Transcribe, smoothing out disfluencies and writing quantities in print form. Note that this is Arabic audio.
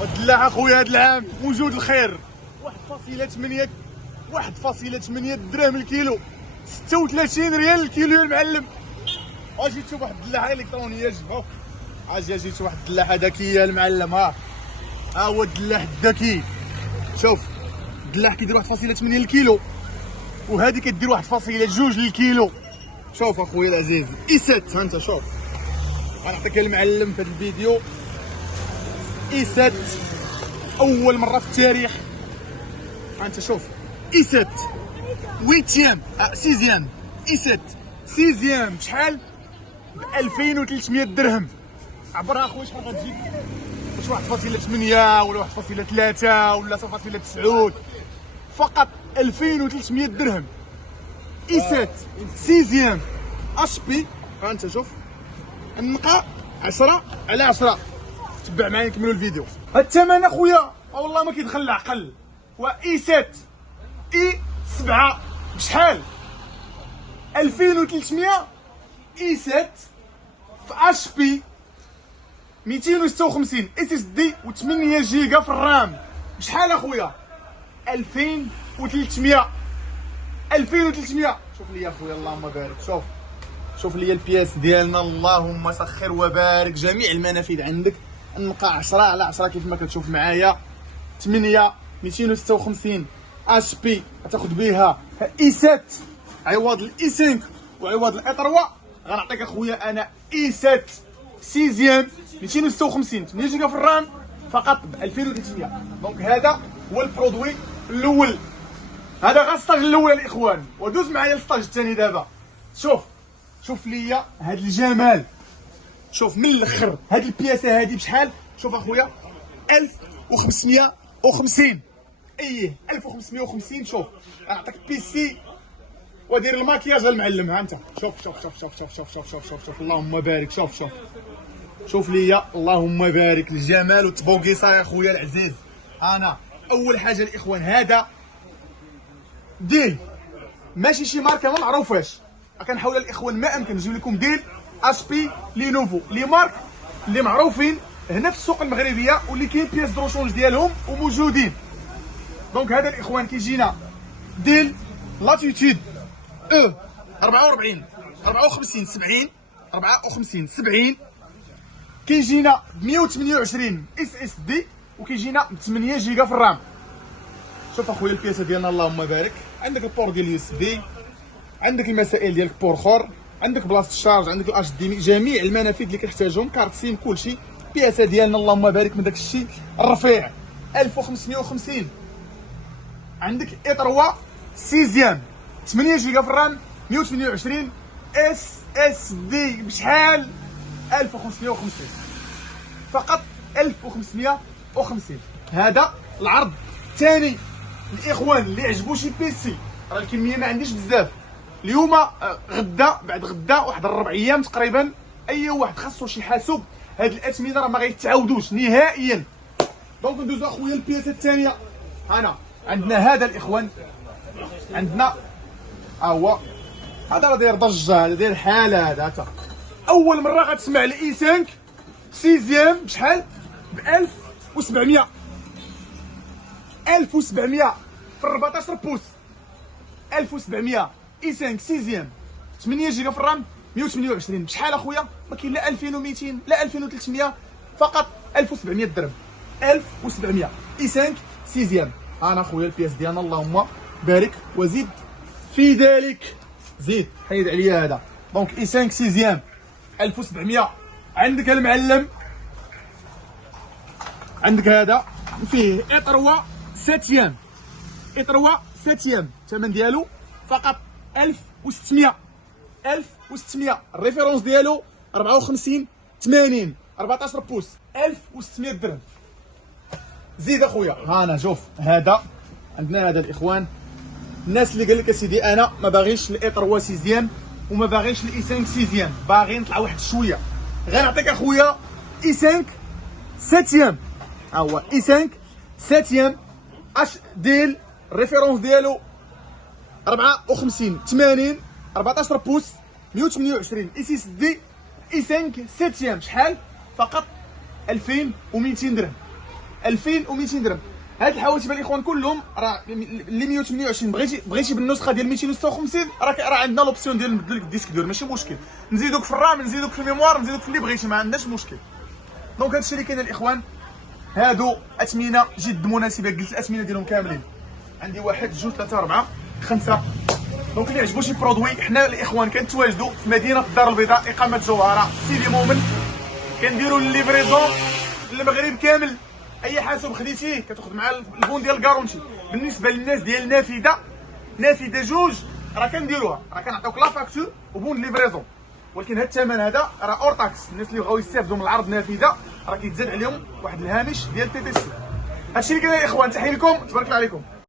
والدلاع اخويا هذا العام موجود الخير 1.8 1.8 دراهم الكيلو، 36 ريال الكيلو يا المعلم. اجي تشوف واحد الدلاعه الكترونيه شوف، اجي تشوف واحد الدلاعه ذكيه المعلم. ها هو الدلاع الذكي، شوف الدلاع كيدير 1.8 الكيلو وهذه كدير 1.2 للكيلو. شوف اخويا العزيز اي 7، ها انت شوف غنعطيك المعلم في هذا الفيديو. اي 7 اول مره في التاريخ، ها انت شوف اي 7 ويتيام سيزيام اي 7 سيزيام بشحال؟ ب 2300 درهم. عبرها اخويا شحال غتجيك؟ واش 1.8 ولا 1.3 ولا 0.9؟ فقط 2300 درهم. اي 7 سيزيام اش بي. ها انت شوف النقا 10/10. تبع معايا نكملوا الفيديو. هاد الثمن اخويا والله ما كيدخل العقل. و اي 7 اي 7 بشحال؟ 2300. اي 7 في اش بي 256 اس اس دي و8 جيجا في الرام بشحال اخويا؟ 2300. 2300. شوف لي اخويا اللهم بارك، شوف لي البياس ديالنا اللهم سخر وبارك. جميع المنافذ عندك، النقا 10/10 كيف ما كتشوف معايا. 8 256 اش بي غتاخذ بها اي 7 عوض الاي 5 وعوض الاي 3. غنعطيك اخويا انا اي 7 سيزيام 256 8 جيجا في الرام فقط ب 2300. دونك هذا هو البرودوي الاول، هذا غير السطاج الاول الاخوان. ودوز معايا السطاج الثاني دابا. شوف ليا هذا الجمال، شوف من الاخر هذه البياسه هذه بشحال؟ شوف اخويا 1550. ايه 1550. شوف غنعطيك بيسي ودير الماكياج المعلم. ها انت شوف اللهم بارك. شوف ليا اللهم بارك الجمال والتبوكيصه يا خويا العزيز. انا اول حاجه الاخوان هذا ديل ماشي شي ماركه ما معروفاش، كنحاول الاخوان ما امكن نجيب لكم ديل اش بي لينوفو لي مارك اللي معروفين هنا في السوق المغربيه واللي كاين بياس دروشونج ديالهم وموجودين. دونك هذا الاخوان كيجينا ديل لاتيتود او 44 54 70 54 70. كيجينا ب 128 اس اس دي وكيجينا ب 8 جيجا في الرام. شوف اخويا البياسه ديالنا اللهم بارك. عندك البور ديال اليو اس بي، عندك المسائل ديالك بور اخر، عندك بلاصه الشارج، عندك الاش دي، جميع المنافذ اللي كتحتاجهم، كارت سيم كلشي. البياسه ديالنا اللهم بارك من داك الشيء الرفيع 1550. عندك اي 3 سيزيام 8 جيجا في الرام 128 اس اس دي بشحال؟ 1550 فقط 1550. هذا العرض الثاني. الاخوان اللي عجبو شي بيسي، راه الكميه ما عنديش بزاف اليوم، غدا بعد غدا واحد 4 ايام تقريبا اي واحد خاصو شي حاسوب. هاد الاثمنه راه ما غيتعاودوش نهائيا. دونك ندوزو اخويا البياسه الثانيه. هنا عندنا هذا الاخوان، عندنا هو هذا راه داير ضجه، هذا داير حاله. هذا اول مره غتسمع الاي 5 سيزيام بشحال؟ ب 1700. 1700 في 14 بوس. 1700 اي 5 سيزيام 8 جيجا في الرام 128 بشحال اخويا؟ ما كاين لا 2200 لا 2300، فقط 1700 درهم. 1700 اي 5 سيزيام. انا اخويا البياس ديالنا اللهم بارك وزيد في ذلك، زيد حيد عليا هذا. دونك اي 5 سيزيام 1700. عندك المعلم، عندك هذا فيه اي 3 7 اي 3 7 الثمن ديالو فقط 1600. 1600 الريفيرونس ديالو 54 80 14 بوس 1600 درهم. زيد اخويا. ها انا شوف هذا عندنا هذا الاخوان. الناس اللي قال لك اسيدي انا ما باغيش الاي 3 سيزيام وما باغيش الاي 5 سيزيام، باغي نطلع واحد شويه، غنعطيك اخويا اي 5 7. ها هو اي 5 7 اش ديل الريفيرونس ديالو 54 80 14 بوس 128 اي 6 دي اي 5 7 شحال؟ فقط 2200 درهم. 2200 درهم. هاد الحواسب الاخوان كلهم راه اللي 128 بغيتي بالنسخه ديال 256 راه عندنا لوبسيون ديال نبدل لك الديسك دور، ماشي مشكل، نزيدوك في الرام، نزيدوك في الميموار، نزيدوك في اللي بغيتي، ما عندناش مشكل. دونك هادشي اللي كاين الاخوان. هادو اثمنه جد مناسبه، قلت الاثمنه ديالهم كاملين عندي 1 2 3 4 5. دونك اللي عجبو شي برودوي، حنا الاخوان كنتواجدوا في مدينه الدار البيضاء، اقامه جوهره سيدي مؤمن، كنديروا الليفريزون للمغرب كامل. اي حاسوب خديتيه كتاخذ مع البون ديال الكارونتي. بالنسبه للناس ديال نافذه جوج راه كنديروها، راه كنعطيوك لا فاكتور وبون ليفريزون، ولكن هذا الثمن هذا راه اور تاكس. الناس اللي بغاو يستافدوا من العرض نافذه راه كيتزاد عليهم واحد الهامش ديال تي تي سي. هادشي اللي كاين الاخوان، تحيه لكم، تبارك الله عليكم.